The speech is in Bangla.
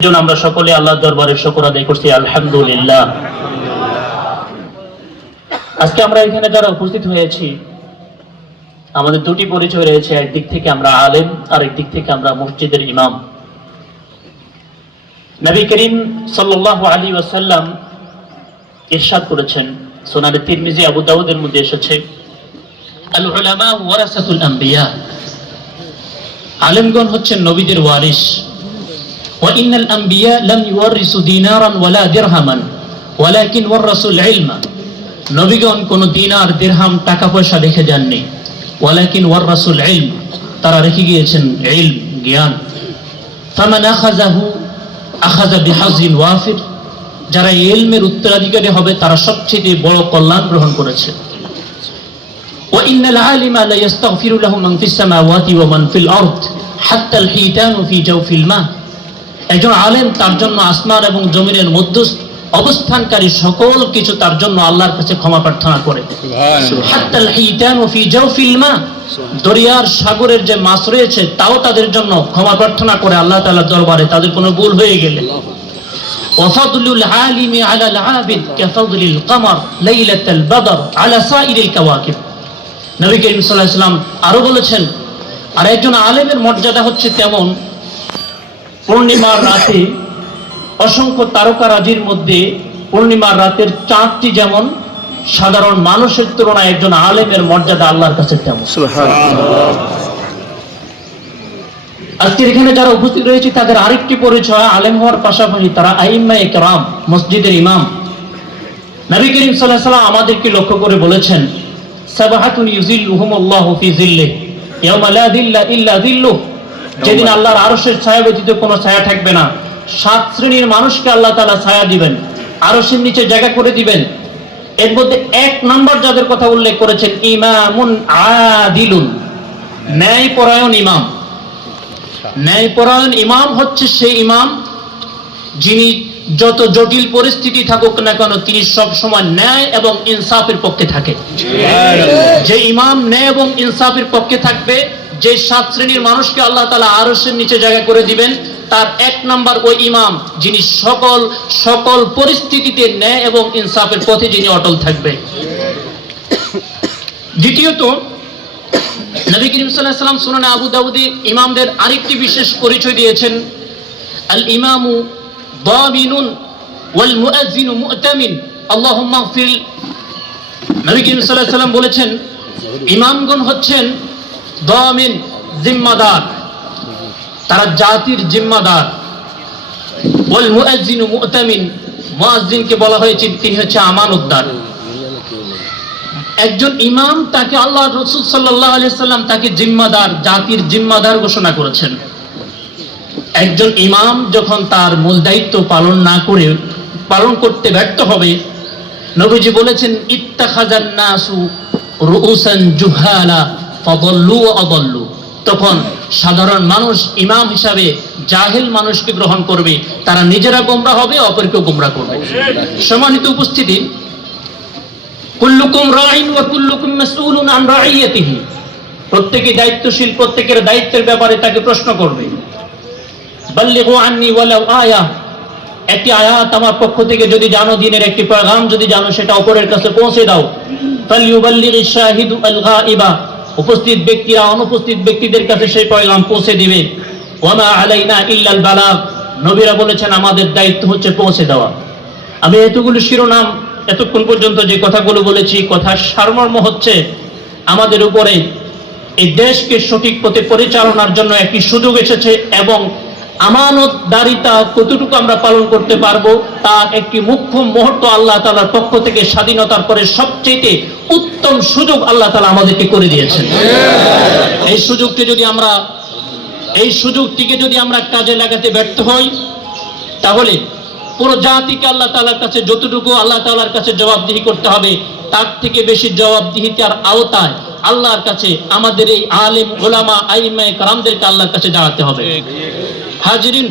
আমরা সকলে আল্লাহর দরবারে শুকর আদায় করছি আলহামদুলিল্লাহ। আজকে আমরা এখানে যারা উপস্থিত হয়েছি আমাদের দুটি পরিচয় রয়েছে, একদিক থেকে আমরা আলেম আর একদিক থেকে আমরা মসজিদের ইমাম। নবী করিম সাল্লাল্লাহু আলাইহি ওয়াসাল্লাম ইরশাদ করেছেন, সুনানে তিরমিজি আবু দাউদের মধ্যে এসেছে, আল উলামা ওয়ারাসাতুল আম্বিয়া, আলেমগণ হচ্ছেন নবীদের ওয়ারিস। وإن الأنبياء لم يورثوا دينارا ولا درهما ولكن ورثوا العلم। নবীগণ কোন দিনার দিরহাম টাকা পয়সা রেখে যাননি, ওয়ালাকিন ওয়াররাসুল ইলম, তারা রেখে গিয়েছেন ইলম, জ্ঞান। ফামান আখাযাহু আখাযা বিহাযিন ওয়াফির, যারা ইলমের উত্তরাধিকারী হবে তারা সবচেয়ে বড় কল্যাণ গ্রহণ করেছে। ওয়া ইন্নাল আলিমা লা ইস্তাগফিরু লাহু মান ফিস সামাওয়াতি ওয়া মান ফিল আরদ হাত্তা আল হিতানু ফি জাওফিল মা। একজন আলেম, তার জন্য আসমান এবং জমিনের মধ্যে অবস্থানকারী সকল কিছু তার জন্য আল্লাহর কাছে ক্ষমা প্রার্থনা করে। হাত্তাল হিতানু ফি জাওফিল মা, দরিয়ার সাগরের যে মাছ রয়েছে তাও তাদের জন্য ক্ষমা প্রার্থনা করে আল্লাহ তাআলার দরবারে, তাদের কোনো ভুল হয়ে গেলে। ওয়া ফাদলুল আলিমি আলাল আবিদ কাফাদলিল কমর লাইলাতাল বদর আলা সাইরিল কাওয়াকিব। নবী করিম সাল্লাল্লাহু আলাইহি ওয়াসাল্লাম আরো বলেছেন, আর একজন আলেমের মর্যাদা হচ্ছে তেমন পূর্ণিমার রাতে অসংখ্য তারকারাজির মধ্যে পূর্ণিমার রাতের চাঁদটি যেমন সাধারণ মানুষের তুলনায় একজন আলেমের মর্যাদা আল্লাহর কাছে তেমন। আজকে এখানে যারা উপস্থিত রয়েছে তাদের আরেকটি পরিচয়, আলেম হওয়ার পাশাপাশি তারা আইম্মায়ে কেরাম, মসজিদের ইমাম। নবী করিম সাল্লাল্লাহু আলাইহি ওয়াসাল্লাম আমাদেরকে লক্ষ্য করে বলেছেন, সাবাহাতুন ইউজিল্লুহুমুল্লাহু ফি যিল্লিহি ইয়াওমা লা যিল্লা ইল্লা যিল্লুহু, যেদিন আল্লাহর আরশের ছায়া ব্যতীত কোনো ছায়া থাকবে না। 7 শ্রেণীর মানুষকে আল্লাহ তাআলা ছায়া দিবেন, আরশের নিচে জায়গা করে দিবেন। এর মধ্যে 1 নম্বর যাদের কথা উল্লেখ করেছেন, ইমামুন আদিলুন, ন্যায়পরায়ণ ইমাম। ন্যায়পরায়ণ ইমাম হচ্ছে সেই ইমাম যিনি যত জটিল পরিস্থিতি থাকুক না কেন তিনি সব সময় ন্যায় এবং ইনসাফের পক্ষে থাকে। যে ইমাম ন্যায় এবং ইনসাফের পক্ষে থাকবে, যে 7 শ্রেণীর মানুষকে আল্লাহ তাআলা আরশের নিচে জায়গা করে দিবেন, তার 1 নাম্বার ওই ইমাম যিনি সকল পরিস্থিতিতে ন্যায় এবং ইনসাফের পথে যিনি অটল থাকবে। দ্বিতীয়ত, নবী করিম সাল্লাল্লাহু আলাইহি ওয়াসাল্লাম সুনানে আবু দাউদে ইমামদের আরেকটি বিশেষ পরিচয় দিয়েছেন, আল ইমামু দামিনুন ওয়াল মুআজ্জিনু মু'তামিন আল্লাহুম্মা গফির। নবী করিম সাল্লাল্লাহু আলাইহি ওয়াসাল্লাম বলেছেন, ইমামগণ হচ্ছেন দামিন, জিম্মাদার, তারা জাতির জিম্মাদার। ওয়াল মুআজ্জিনু মু'তামিন, মুআজ্জিনকে বলা হয়েছে তিনি হচ্ছে আমানতদার। একজন ইমাম, তাকে আল্লাহর রাসূল সাল্লাল্লাহু আলাইহি ওয়াসাল্লাম তাকে জিম্মাদার, জাতির জিম্মাদার ঘোষণা করেছেন। একজন ইমাম যখন তার মূল দায়িত্ব পালন করতে ব্যর্থ হবে, নবীজি বলেছেন, ইত্তাখাযান নাসু রুউসান জুহালা ফাদাল্লু ওয়া আদাল্লু, তখন সাধারণ মানুষ ইমাম হিসাবে জাহেল মানুষকে গ্রহণ করবে, তারা নিজেরা গোমরা হবে, অপরকেও গোমরা করবে। সম্মানিত উপস্থিতি, কুল্লুকুম রাইন ওয়া কুল্লুকুম মাসউলুন আন রাইয়াতিহি, প্রত্যেকই দায়িত্বশীল, প্রত্যেকের দায়িত্বের ব্যাপারে তাকে প্রশ্ন করবে। বাল্লিগু আন্নি ওয়ালাউ আয়া, একটি আয়াত আমার পক্ষ থেকে যদি জানো, দিনের একটি পেগাম যদি জানো, সেটা অপরের কাছে পৌঁছে দাও। ফালইউবাল্লিগিশ শাহিদু আল গায়িবা, উপস্থিত ব্যক্তিরা অনুপস্থিত ব্যক্তিদের কাছে সেই পেগাম পৌঁছে দিবে। ওয়া মা আলাইনা ইল্লাল বালাগ, নবীরা বলেছেন আমাদের দায়িত্ব হচ্ছে পৌঁছে দেওয়া। আমি এতগুলো শিরোনাম এতক্ষণ পর্যন্ত যে কথাগুলো বলেছি, কথার সারমর্ম হচ্ছে আমাদের উপরে এই দেশকে সঠিক পথে পরিচালনার জন্য একটি সুযোগ এসেছে, এবং আমানতদারিতা কতটুকু আমরা পালন করতে পারবো তার একটি মুখ্য মুহূর্ত আল্লাহ তাআলার পক্ষ থেকে স্বাধীনতার পরে সবচেয়ে উত্তম সুযোগ আল্লাহ তাআলা আমাদেরকে করে দিয়েছেন। এই সুযোগটিকে যদি আমরা কাজে লাগাতে ব্যর্থ হই, তাহলে পুরো জাতিকে আল্লাহ তাআলার কাছে যতটুকু আল্লাহ তাআলার কাছে জবাবদিহি করতে হবে, তার থেকে বেশি জবাবদিহিতার আওতায় আল্লাহর কাছে আমাদের এই আলেম, উলামা, আইম্মায়ে কেরামদেরকে আল্লাহর কাছে দাঁড়াতে হবে। হাজিরিন,